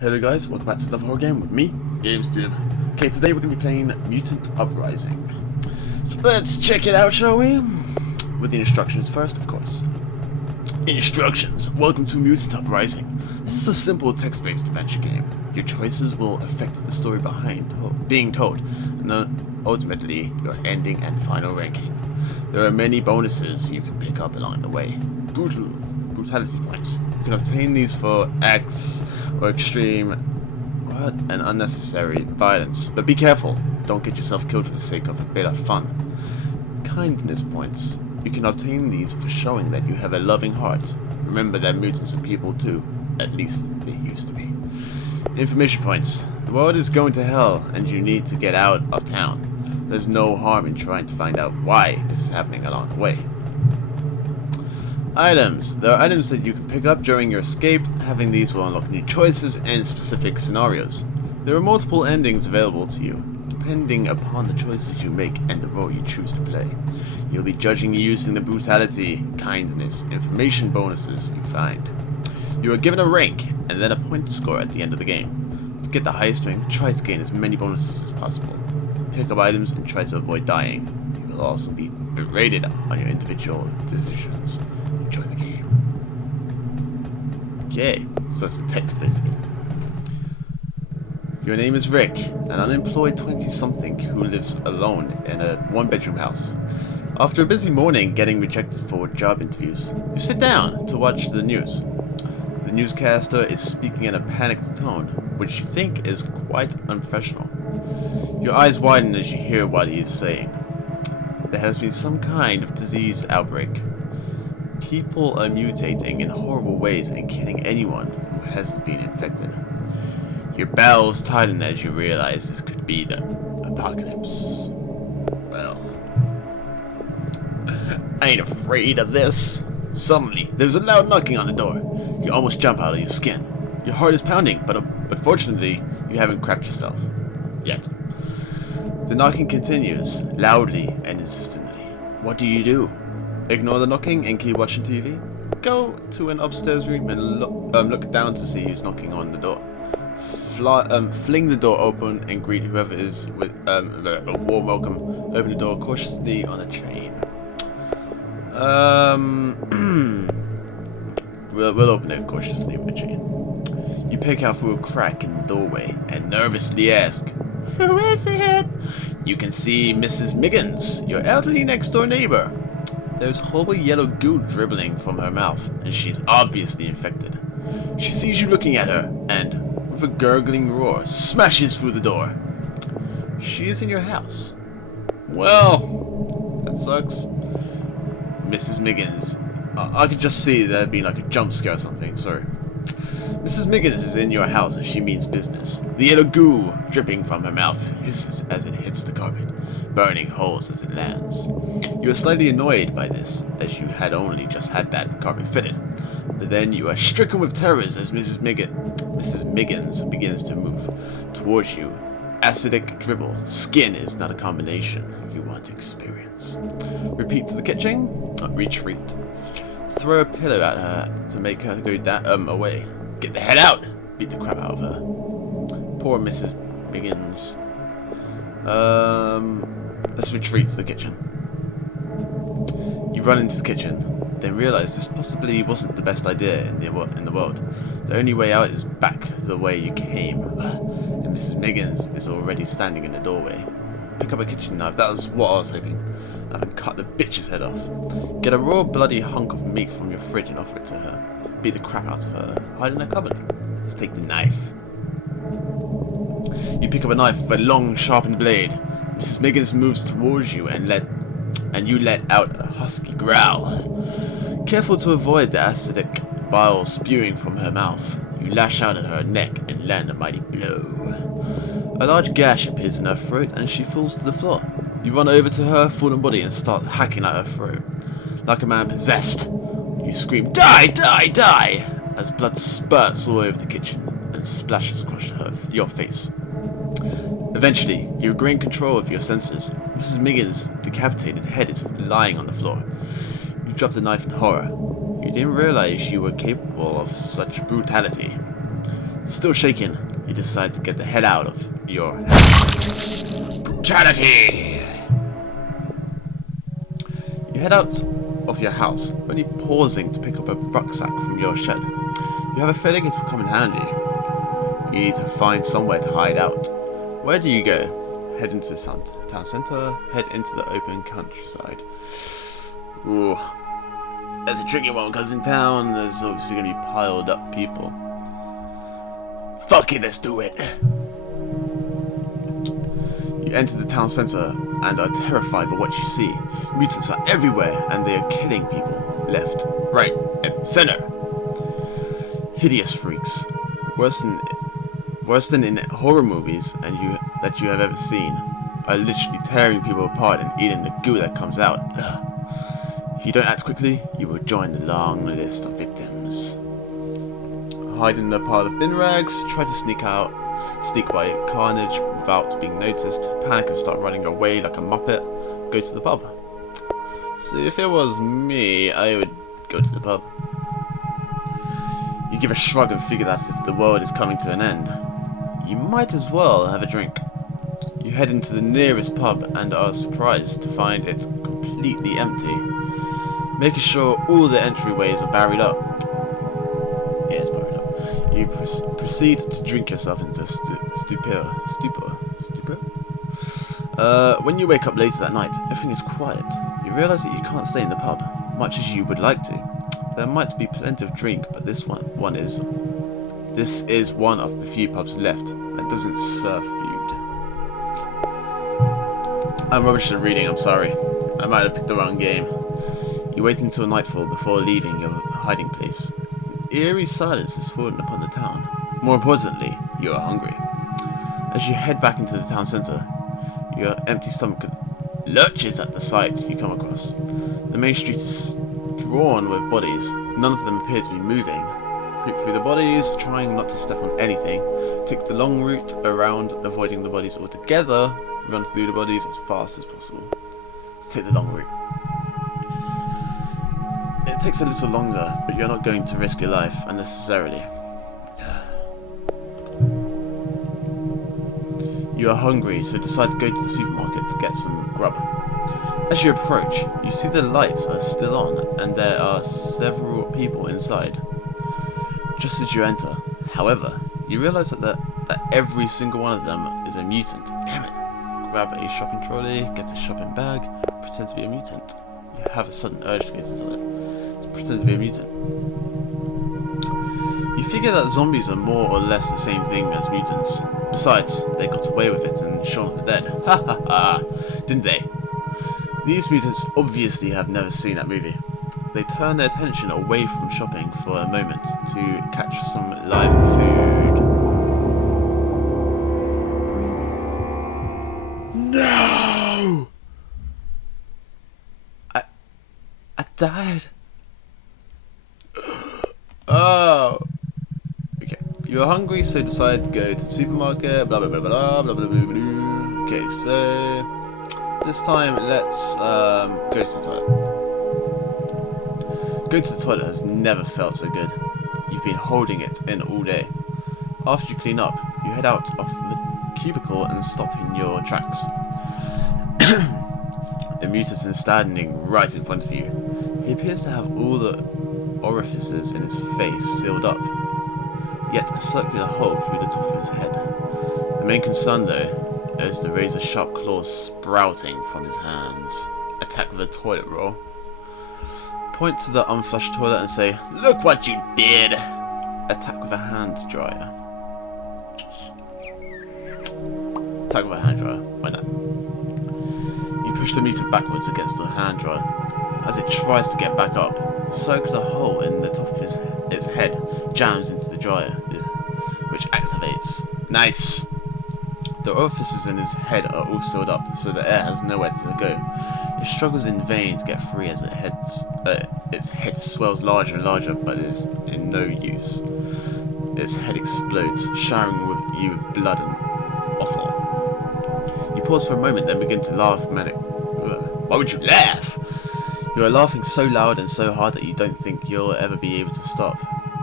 Hello guys, welcome back to another horror game with me, GamesTube. Okay, today we're going to be playing Mutant Uprising. So let's check it out, shall we? With the instructions first, of course. Instructions. Welcome to Mutant Uprising. This is a simple text-based adventure game. Your choices will affect the story behind being told, and ultimately your ending and final ranking. There are many bonuses you can pick up along the way. Brutality points. You can obtain these for acts or extreme and unnecessary violence. But be careful, don't get yourself killed for the sake of a bit of fun. Kindness points. You can obtain these for showing that you have a loving heart. Remember that mutants are people too. At least they used to be. Information points. The world is going to hell and you need to get out of town. There's no harm in trying to find out why this is happening along the way. Items. There are items that you can pick up during your escape. Having these will unlock new choices and specific scenarios. There are multiple endings available to you, depending upon the choices you make and the role you choose to play. You'll be judging using the brutality, kindness, information bonuses you find. You are given a rank and then a point score at the end of the game. To get the highest rank, try to gain as many bonuses as possible. Pick up items and try to avoid dying. You will also be rated on your individual decisions. Enjoy the game. Okay, so it's the text basically. Your name is Rick, an unemployed 20-something who lives alone in a one-bedroom house. After a busy morning getting rejected for job interviews, you sit down to watch the news. The newscaster is speaking in a panicked tone, which you think is quite unprofessional. Your eyes widen as you hear what he is saying. There has been some kind of disease outbreak. People are mutating in horrible ways and killing anyone who hasn't been infected. Your bowels tighten as you realize this could be the apocalypse. Well, I ain't afraid of this. Suddenly, there's a loud knocking on the door. You almost jump out of your skin. Your heart is pounding, but fortunately, you haven't crapped yourself. Yet. The knocking continues, loudly and insistently. What do? Ignore the knocking and keep watching TV? Go to an upstairs room and look down to see who's knocking on the door. Fling the door open and greet whoever is with a warm welcome. Open the door cautiously on a chain. We'll open it cautiously with a chain. You peek out through a crack in the doorway and nervously ask, "Who is it?" You can see Mrs. Miggins, your elderly next-door neighbor. There's horrible yellow goo dribbling from her mouth, and she's obviously infected. She sees you looking at her, and, with a gurgling roar, smashes through the door. She is in your house. Well, that sucks. Mrs. Miggins. I could just see there'd been like a jump scare or something, sorry. Mrs. Miggins is in your house and she means business. The yellow goo dripping from her mouth hisses as it hits the carpet, burning holes as it lands. You are slightly annoyed by this, as you had only just had that carpet fitted. But then you are stricken with terrors as Mrs. Miggins begins to move towards you. Acidic dribble. Skin is not a combination you want to experience. Repeat to the kitchen. Retreat. Throw a pillow at her to make her go away. Get the head out! Beat the crap out of her. Poor Mrs. Miggins. Let's retreat to the kitchen. You run into the kitchen, then realize this possibly wasn't the best idea in the world. The only way out is back the way you came. And Mrs. Miggins is already standing in the doorway. Pick up a kitchen knife. That was what I was hoping. And cut the bitch's head off. Get a raw bloody hunk of meat from your fridge and offer it to her. Beat the crap out of her. Hide in a cupboard. Let's take the knife. You pick up a knife with a long, sharpened blade. Mrs. Miggins moves towards you and you let out a husky growl. Careful to avoid the acidic bile spewing from her mouth, you lash out at her neck and land a mighty blow. A large gash appears in her throat and she falls to the floor. You run over to her fallen body and start hacking at her throat. Like a man possessed, you scream, "Die, die, die!" as blood spurts all over the kitchen and splashes across your face. Eventually, you regain control of your senses. Mrs. Miggins' decapitated head is lying on the floor. You drop the knife in horror. You didn't realize you were capable of such brutality. Still shaking, you decide to get the hell out of your house. Brutality! You head out of your house, only pausing to pick up a rucksack from your shed. You have a feeling it will come in handy. You need to find somewhere to hide out. Where do you go? Head into the town centre, head into the open countryside. Ooh. That's a tricky one, because in town there's obviously going to be piled up people. Fuck it, let's do it! You enter the town centre and are terrified by what you see. Mutants are everywhere and they are killing people. Left, right, and centre. Hideous freaks. Worse than in horror movies that you have ever seen. Are literally tearing people apart and eating the goo that comes out. Ugh. If you don't act quickly, you will join the long list of victims. Hide in a pile of bin rags, try to sneak by carnage without being noticed, panic and start running away like a muppet, go to the pub. So if it was me, I would go to the pub. You give a shrug and figure that if the world is coming to an end, you might as well have a drink. You head into the nearest pub and are surprised to find it completely empty, making sure all the entryways are barried up. Yeah, it's barried up. You proceed to drink yourself into stupor. When you wake up later that night, everything is quiet. You realise that you can't stay in the pub, much as you would like to. There might be plenty of drink, but this is one of the few pubs left that doesn't serve food. I'm rubbish at reading, I'm sorry. I might have picked the wrong game. You wait until nightfall before leaving your hiding place. Eerie silence has fallen upon the town. More importantly, you are hungry. As you head back into the town centre, your empty stomach lurches at the sight you come across. The main street is drawn with bodies. None of them appear to be moving. Creep through the bodies, trying not to step on anything. Take the long route around, avoiding the bodies altogether. Run through the bodies as fast as possible. Let's take the long route. It takes a little longer, but you're not going to risk your life unnecessarily. You are hungry, so decide to go to the supermarket to get some grub. As you approach, you see the lights are still on, and there are several people inside. Just as you enter, however, you realise that every single one of them is a mutant. Damn it! Grab a shopping trolley, get a shopping bag, pretend to be a mutant. You have a sudden urge to go to the toilet. Pretend to be a mutant. You figure that zombies are more or less the same thing as mutants. Besides, they got away with it and Shaun of the Dead. Ha ha ha! Didn't they? These mutants obviously have never seen that movie. They turn their attention away from shopping for a moment to catch some live food. No! I died. Oh. Okay. You're hungry, so decide to go to the supermarket. Blah blah blah blah blah blah blah blah. Okay, so this time let's go to the toilet. Going to the toilet has never felt so good. You've been holding it in all day. After you clean up, you head out of the cubicle and stop in your tracks. The mutant is standing right in front of you. He appears to have all the orifices in his face sealed up, yet a circular hole through the top of his head. The main concern, though, is the razor-sharp claws sprouting from his hands. Attack with a toilet roll. Point to the unflushed toilet and say, "Look what you did!" Attack with a hand dryer. Attack with a hand dryer. Why not? You push the mutant backwards against the hand dryer. As it tries to get back up, the circular hole in the top of its head jams into the dryer, which activates. Nice! The orifices in his head are all sealed up, so the air has nowhere to go. It struggles in vain to get free as its head swells larger and larger, but is in no use. Its head explodes, showering you with blood and offal. You pause for a moment, then begin to laugh manic. Why would you laugh? You are laughing so loud and so hard that you don't think you'll ever be able to stop.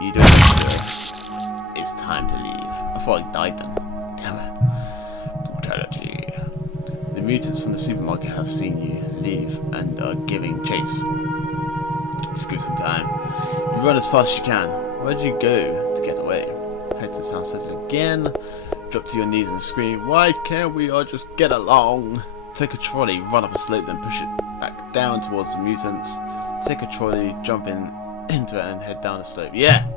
You don't know. It's It's time to leave. I thought I died then. Damn it. Brutality. The mutants from the supermarket have seen you leave and are giving chase. Scoot some time. You run as fast as you can. Where did you go to get away? Head to the sound center again. Drop to your knees and scream, why can't we all just get along? Take a trolley, run up a slope, then push it back down towards the mutants. Take a trolley, jump into it and head down the slope. Yeah!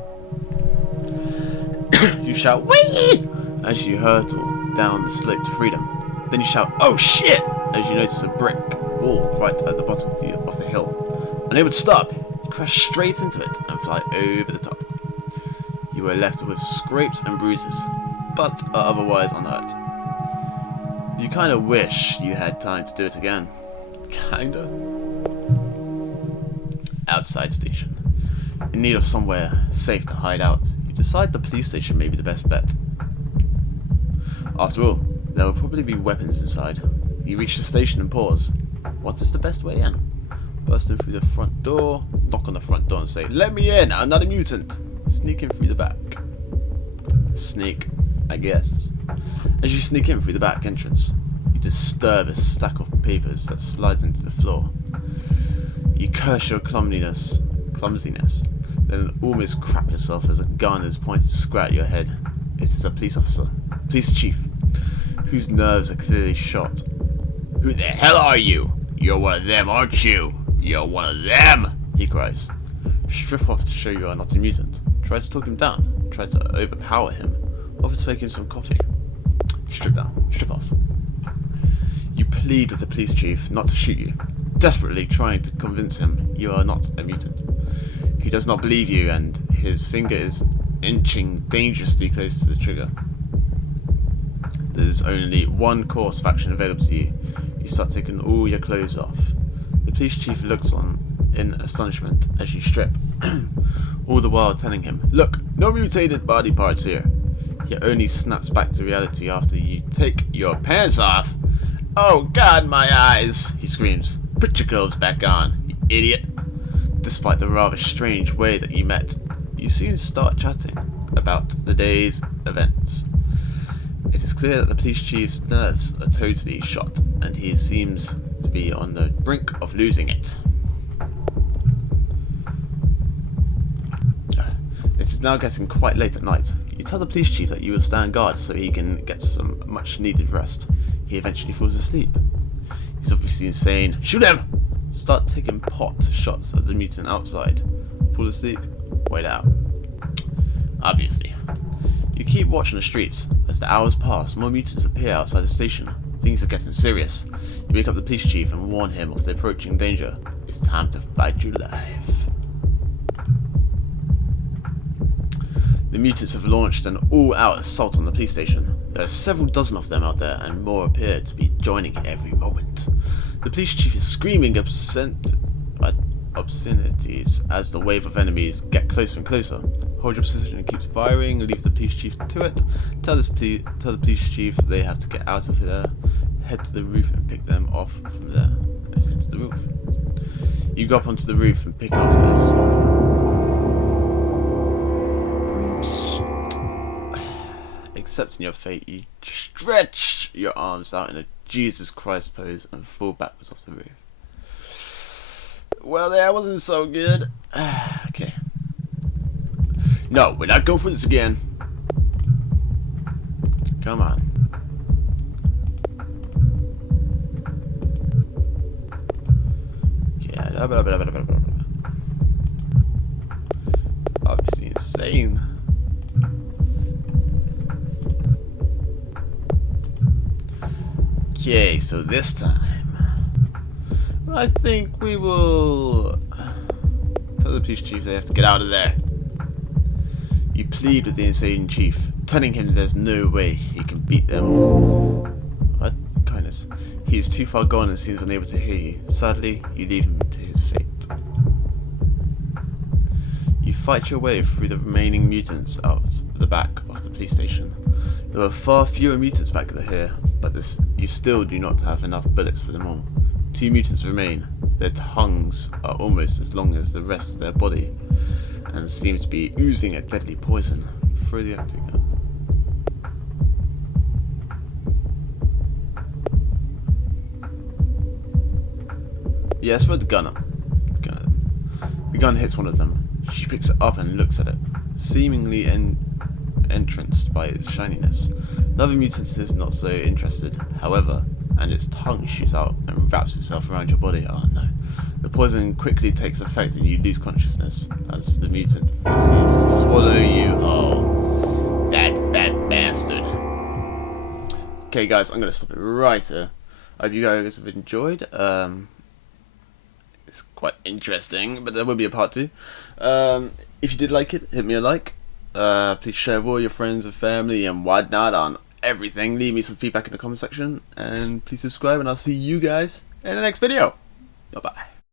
You shout, wee! As you hurtle down the slope to freedom. Then you shout, oh shit! As you notice a brick wall right at the bottom of the hill. Unable to stop, you crash straight into it and fly over the top. You were left with scrapes and bruises, but are otherwise unhurt. You kinda wish you had time to do it again. Kinda? Outside station. In need of somewhere safe to hide out, you decide the police station may be the best bet. After all, there will probably be weapons inside. You reach the station and pause. What is the best way in? Burst in through the front door, knock on the front door and say, let me in, I'm not a mutant. Sneak in through the back. Sneak, I guess. As you sneak in through the back entrance, you disturb a stack of papers that slides into the floor. You curse your clumsiness, then almost crap yourself as a gun is pointed square at your head. It is a police officer, police chief, whose nerves are clearly shot. Who the hell are you? You're one of them, aren't you? You're one of them, he cries. Strip off to show you are not a mutant. Try to talk him down. Try to overpower him. Offer to make him some coffee. Strip down. Strip off. You plead with the police chief not to shoot you, desperately trying to convince him you are not a mutant. He does not believe you, and his finger is inching dangerously close to the trigger. There is only one course of action available to you. You start taking all your clothes off. The police chief looks on in astonishment as you strip, all the while telling him, look, no mutated body parts here. He only snaps back to reality after you take your pants off. Oh god, my eyes, he screams. Put your clothes back on, you idiot. Despite the rather strange way that you met, you soon start chatting about the day's events. It is clear that the police chief's nerves are totally shot, and he seems to be on the brink of losing it. It is now getting quite late at night. You tell the police chief that you will stand guard so he can get some much needed rest. He eventually falls asleep. He's obviously insane. Shoot him! Start taking pot shots at the mutant outside. Fall asleep, wait out. Obviously. You keep watching the streets. As the hours pass, more mutants appear outside the station. Things are getting serious. You wake up the police chief and warn him of the approaching danger. It's time to fight your life. The mutants have launched an all-out assault on the police station. There are several dozen of them out there, and more appear to be joining every moment. The police chief is screaming obscenities as the wave of enemies get closer and closer. Hold your position and keep firing. Leave the police chief to it. Tell the police chief they have to get out of there. Head to the roof and pick them off from there. Let's head to the roof. You go up onto the roof and pick off as accepting your fate, you stretch your arms out in a Jesus Christ pose and fall backwards off the roof. Well, that wasn't so good. Okay. No, we're not going for this again. Come on. Yeah, blah, blah, blah, blah, blah. Obviously insane. Okay, so this time, I think we will tell the police chief they have to get out of there. You plead with the insane chief, telling him there's no way he can beat them. What? Kindness. He is too far gone and seems unable to hear you. Sadly, you leave him to his fate. You fight your way through the remaining mutants out the back of the police station. There are far fewer mutants back here, but you still do not have enough bullets for them all. 2 mutants remain. Their tongues are almost as long as the rest of their body, and seem to be oozing a deadly poison throw the empty gun. Yeah, let's throw the gun up. The gun hits one of them. She picks it up and looks at it, seemingly entranced by its shininess. The other mutant is not so interested, however, and its tongue shoots out and wraps itself around your body. Oh no. The poison quickly takes effect and you lose consciousness as the mutant proceeds to swallow you whole. That fat bastard. Okay guys, I'm going to stop it right here. I hope you guys have enjoyed. It's quite interesting, but there will be a part 2. If you did like it, hit me a like. Please share with all your friends and family and whatnot on everything. Leave me some feedback in the comment section, and please subscribe, and I'll see you guys in the next video. Bye bye.